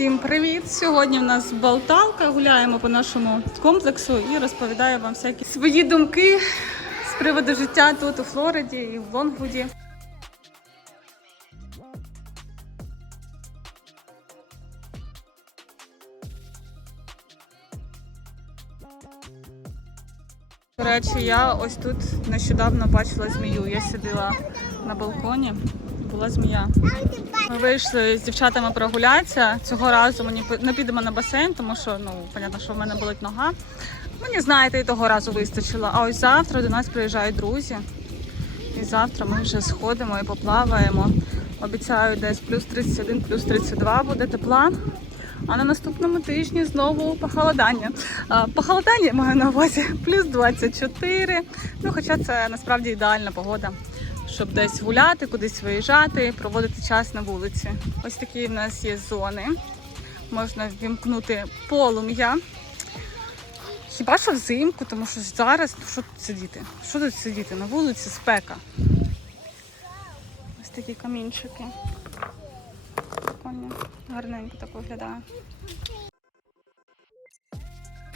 Всім привіт! Сьогодні в нас болталка. Гуляємо по нашому комплексу і розповідаю вам всякі свої думки з приводу життя тут у Флориді і в Лонгвуді. До речі, я ось тут нещодавно бачила змію. Я сиділа на балконі, була змія. Ми вийшли з дівчатами прогулятися. Цього разу мені не підемо на басейн, тому що ну понятно, що в мене болить нога. Мені знаєте, і того разу вистачило. А ось завтра до нас приїжджають друзі. І завтра ми вже сходимо і поплаваємо. Обіцяю, десь плюс 31, плюс 32 буде тепла. А на наступному тижні знову похолодання. Похолодання маю на увазі плюс 24. Ну, хоча це насправді ідеальна погода, щоб десь гуляти, кудись виїжджати, проводити час на вулиці. Ось такі в нас є зони. Можна ввімкнути полум'я. Хіба що взимку, тому що зараз ну, що тут сидіти? Що тут сидіти? На вулиці спека. Ось такі камінчики. Прикольно. Гарненько так виглядає.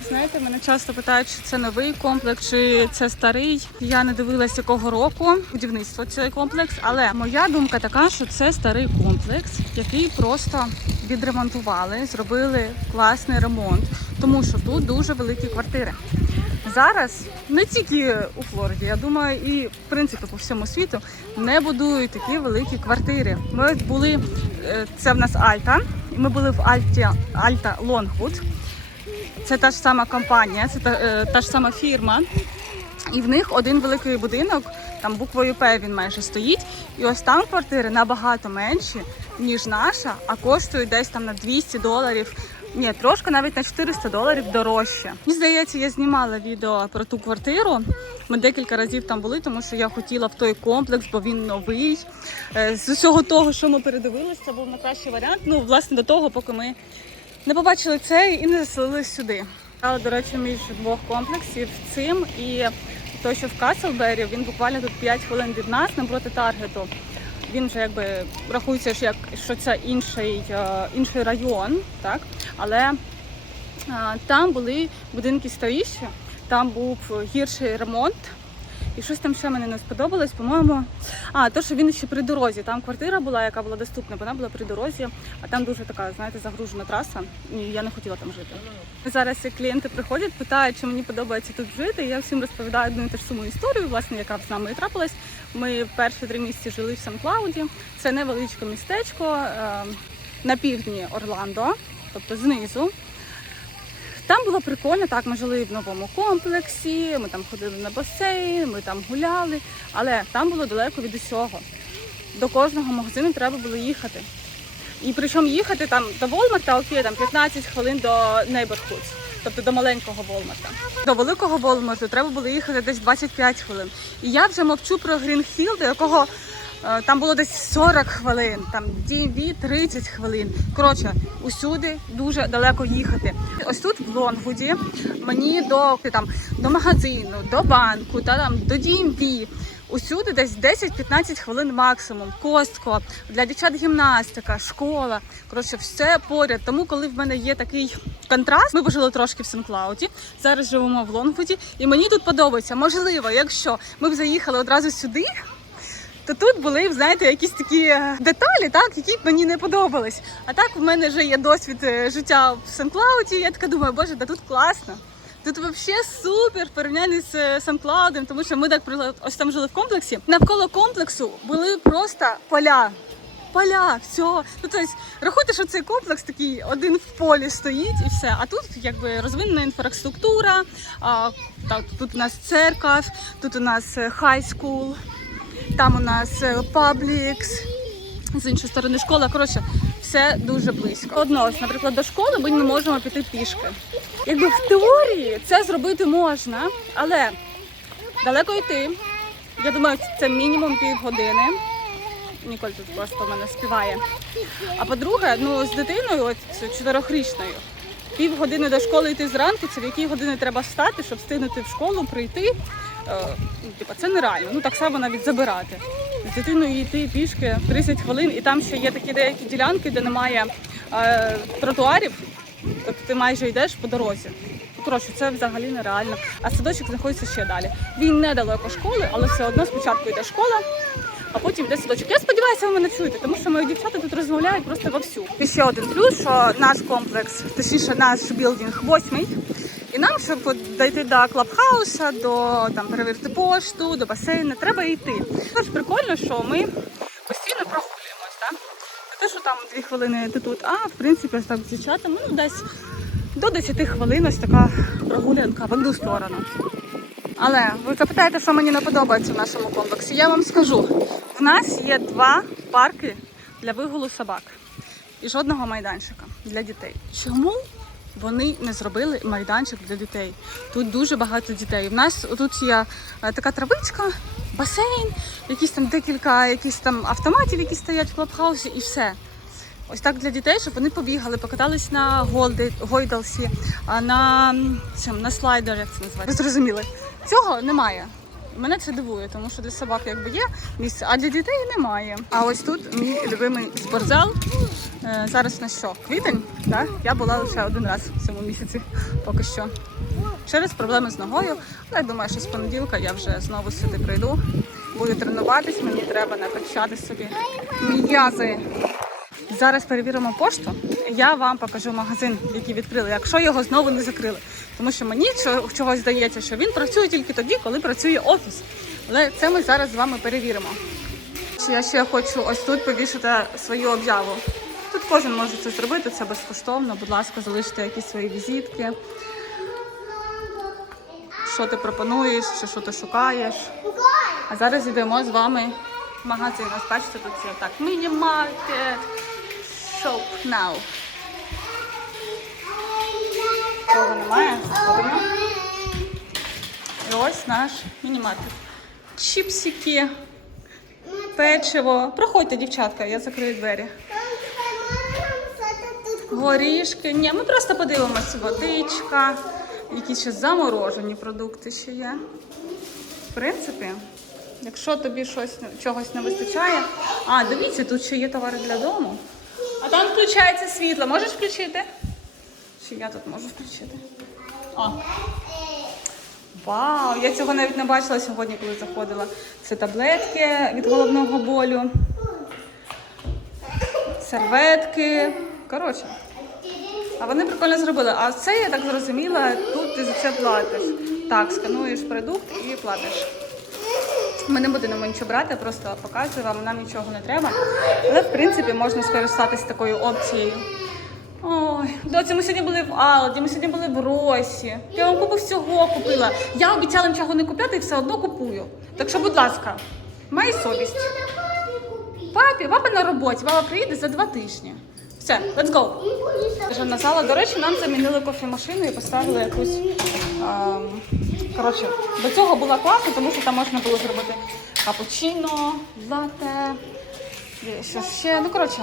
Знаєте, мене часто питають, чи це новий комплекс, чи це старий. Я не дивилась, якого року будівництво цей комплекс, але моя думка така, що це старий комплекс, який просто відремонтували, зробили класний ремонт, тому що тут дуже великі квартири. Зараз не тільки у Флориді, я думаю, і в принципі по всьому світу не будують такі великі квартири. Ми були, е, це в нас Альта, і ми були в Альті Альта Лонгвуд. Це та ж сама компанія, це та, е, та ж сама фірма. І в них один великий будинок, там буквою П він майже стоїть. І ось там квартири набагато менші, ніж наша, а коштують десь там на 200 доларів. Ні, трошки навіть на 400 доларів дорожче. Мені здається, я знімала відео про ту квартиру. Ми декілька разів там були, тому що я хотіла в той комплекс, бо він новий. Е, З усього того, що ми передивилися, це був найкращий варіант. Ну, власне, до того, поки ми не побачили цей і не заселились сюди. Але, до речі, між двох комплексів цим і той, що в Каслбері, він буквально тут 5 хвилин від нас напроти таргету. Він вже якби рахується, що як що це інший, е, інший район, так але е, там були будинки старіші, там був гірший ремонт. І щось там ще мені не сподобалось, по-моєму. А, то, що він ще при дорозі. Там квартира була, яка була доступна, вона була при дорозі, а там дуже така, знаєте, загружена траса. І я не хотіла там жити. Зараз як клієнти приходять, питають, чи мені подобається тут жити. Я всім розповідаю одну і ту ж саму історію, власне, яка з нами і трапилась. Ми перші три місяці жили в Сан-Клауді. Це невеличке містечко е, на півдні Орландо, тобто знизу. Там було прикольно, так, ми жили в новому комплексі, ми там ходили на басейн, ми там гуляли, але там було далеко від усього. До кожного магазину треба було їхати. І причому їхати там до Волмарта, окей, там 15 хвилин до Neighborhoods, тобто до маленького Волмарта. До великого Волмарту треба було їхати десь 25 хвилин. І я вже мовчу про Грінхілд, до якого там було десь 40 хвилин, там DMV 30 хвилин. Коротше, усюди дуже далеко їхати. Ось тут в Лонгвуді мені до там до магазину, до банку, та там до DMV Усюди десь 10-15 хвилин максимум. Костко, для дівчат гімнастика, школа. Коротше, все поряд. Тому, коли в мене є такий контраст, ми пожили трошки в Сен-Клауді, зараз живемо в Лонгвуді, і мені тут подобається. Можливо, якщо ми б заїхали одразу сюди. То тут були, знаєте, якісь такі е, деталі, так, які б мені не подобались. А так в мене вже є досвід е, життя в Сен-Клауді. Я така думаю, боже, да тут класно. Тут взагалі супер в порівнянні з е, Сан-Клаудом, тому що ми так ось там жили в комплексі. Навколо комплексу були просто поля. Поля, все. Ну, тобто, рахуйте, що цей комплекс такий один в полі стоїть і все. А тут якби розвинена інфраструктура, а, так, тут у нас церква, тут у нас хай-скул, там у нас паблікс, з іншої сторони школа. Коротше, все дуже близько. Одно, ж, наприклад, до школи ми не можемо піти пішки. Якби в теорії це зробити можна, але далеко йти. Я думаю, це мінімум півгодини. Ніколь тут просто в мене співає. А по-друге, ну з дитиною, от чотирьохрічною, півгодини до школи йти зранку, це в якій години треба встати, щоб встигнути в школу, прийти. Е, ну, це нереально. Ну так само навіть забирати. З дитиною йти пішки 30 хвилин, і там ще є такі деякі ділянки, де немає е, тротуарів, тобто ти майже йдеш по дорозі. Коротше, це взагалі нереально. А садочок знаходиться ще далі. Він недалеко школи, але все одно спочатку йде школа, а потім йде садочок. Я сподіваюся, ви мене чуєте, тому що мої дівчата тут розмовляють просто вовсю. І ще один плюс, що наш комплекс, точніше, наш білдинг восьмий. Нам, щоб дійти до клабхауса, до там перевірити пошту, до басейну, треба йти. Тож прикольно, що ми постійно прогулюємось, так? Не те, що там дві хвилини ти тут, а в принципі, так з ну десь до 10 хвилин ось така прогулянка в одну сторону. Але ви запитаєте, що мені не подобається в нашому комплексі. Я вам скажу: в нас є два парки для вигулу собак і жодного майданчика для дітей. Чому вони не зробили майданчик для дітей? Тут дуже багато дітей. В нас тут є е, така травичка, басейн, якісь там декілька якісь там автоматів, які стоять в клабхаусі, і все. Ось так для дітей, щоб вони побігали, покатались на голди, гойдалсі, на, м, цим, на слайдер, як це називається. Зрозуміли. Цього немає. Мене це дивує, тому що для собак якби є місце, а для дітей немає. А ось тут мій любимий спортзал. Е, Зараз на що? Квітень? Так? Я була лише один раз в цьому місяці, поки що. Через проблеми з ногою. Але я думаю, що з понеділка я вже знову сюди прийду. Буду тренуватись, мені треба накачати собі м'язи. Зараз перевіримо пошту. Я вам покажу магазин, який відкрили, якщо його знову не закрили. Тому що мені чо- чогось здається, що він працює тільки тоді, коли працює офіс. Але це ми зараз з вами перевіримо. Я ще хочу ось тут повішати свою об'яву. Тут кожен може це зробити, це безкоштовно. Будь ласка, залиште якісь свої візитки. Що ти пропонуєш, чи що ти шукаєш. А зараз йдемо з вами в магазин. Ось бачите, тут є так. Міні-маркет. Shop now. Цього немає. Ходимо. І ось наш міні-маркет. Чіпсики, печиво. Проходьте, дівчатка, я закрию двері. Горішки. Ні, ми просто подивимося. Водичка, якісь ще заморожені продукти ще є. В принципі, якщо тобі щось чогось не вистачає. А, дивіться, тут ще є товари для дому. А там включається світло. Можеш включити? Чи я тут можу включити? О. Вау! Я цього навіть не бачила сьогодні, коли заходила. Це таблетки від головного болю, серветки. Коротше. А вони прикольно зробили. А це, я так зрозуміла, тут ти за це платиш. Так, скануєш продукт і платиш. Ми не будемо нічого брати, просто показую вам, нам нічого не треба. Але в принципі можна скористатися такою опцією. Ой, доці, ми сьогодні були в Алді, ми сьогодні були в Росі. Я вам купу всього купила. Я обіцяла нічого не купляти і все одно купую. Так що, будь ласка, май совість. Папі, папа на роботі, папа приїде за два тижні. Все, let's go. Вже зала. До речі, нам замінили кофемашину і поставили якусь. ем, коротше, до цього була класно, тому що там можна було зробити капучино, лате, що ще. Ну, коротше,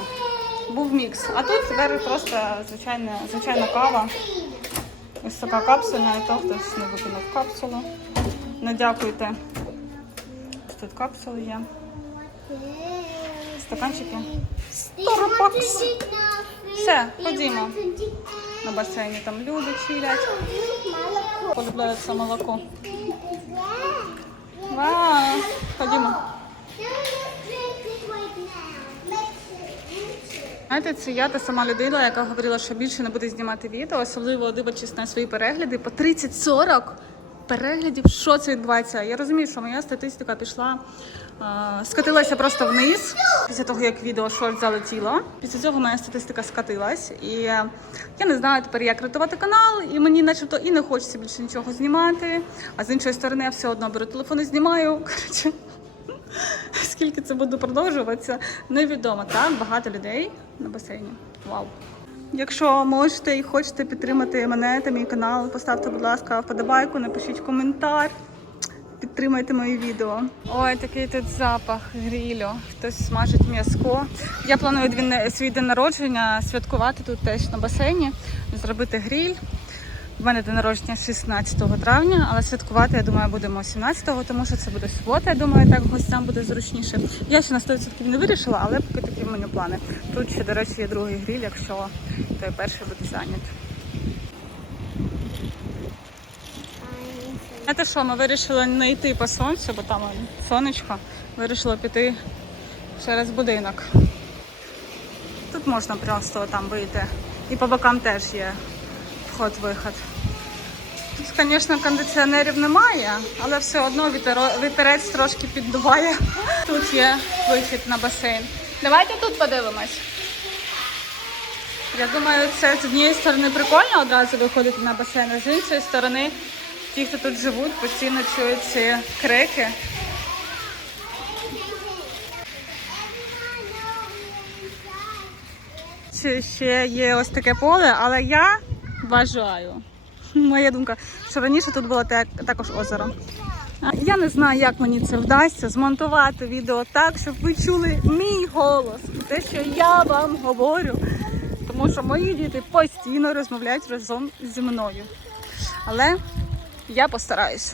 був мікс. А тут тепер просто звичайна, звичайна кава. Ось така капсульна, і то хтось не викинув капсулу. Не дякуйте. Ось Тут капсули є. Стаканчики. Все, ходімо. На басейні там люди чилять. Полюбляється молоко. Вау, ходімо. Знаєте, це я та сама людина, яка говорила, що більше не буде знімати відео, особливо дивлячись на свої перегляди по 30-40 переглядів. Що це відбувається? Я розумію, що моя статистика пішла, е, скатилася просто вниз після того, як відео шорт залетіло. Після цього моя статистика скатилась. І я не знаю тепер, як рятувати канал, і мені начебто і не хочеться більше нічого знімати. А з іншої сторони, я все одно беру телефон і знімаю. Коротше. Скільки це буде продовжуватися, невідомо. Так, багато людей на басейні. Вау. Якщо можете і хочете підтримати мене та мій канал, поставте, будь ласка, вподобайку, напишіть коментар. Підтримайте моє відео. Ой, такий тут запах грілю. Хтось смажить м'язко. Я планую свій день народження святкувати тут теж на басейні, зробити гріль. В мене день народження 16 травня, але святкувати, я думаю, будемо 17-го, тому що це буде субота. Я думаю, так гостям буде зручніше. Я ще на 100% не вирішила, але поки такі в мене плани. Тут ще, до речі, є другий гриль, якщо той перший буде зайнят. Знаєте що, ми вирішили не йти по сонцю, бо там сонечко. Вирішили піти через будинок. Тут можна просто там вийти. І по бокам теж є вход-виход. Звісно, кондиціонерів немає, але все одно вітерець трошки піддуває. Тут є вихід на басейн. Давайте тут подивимось. Я думаю, це з однієї сторони прикольно одразу виходити на басейн, а з іншої сторони, ті, хто тут живуть, постійно чують ці крики. Ще є ось таке поле, але я вважаю, моя думка, що раніше тут було так- також озеро. Я не знаю, як мені це вдасться змонтувати відео так, щоб ви чули мій голос, те, що я вам говорю. Тому що мої діти постійно розмовляють разом зі мною. Але я постараюсь.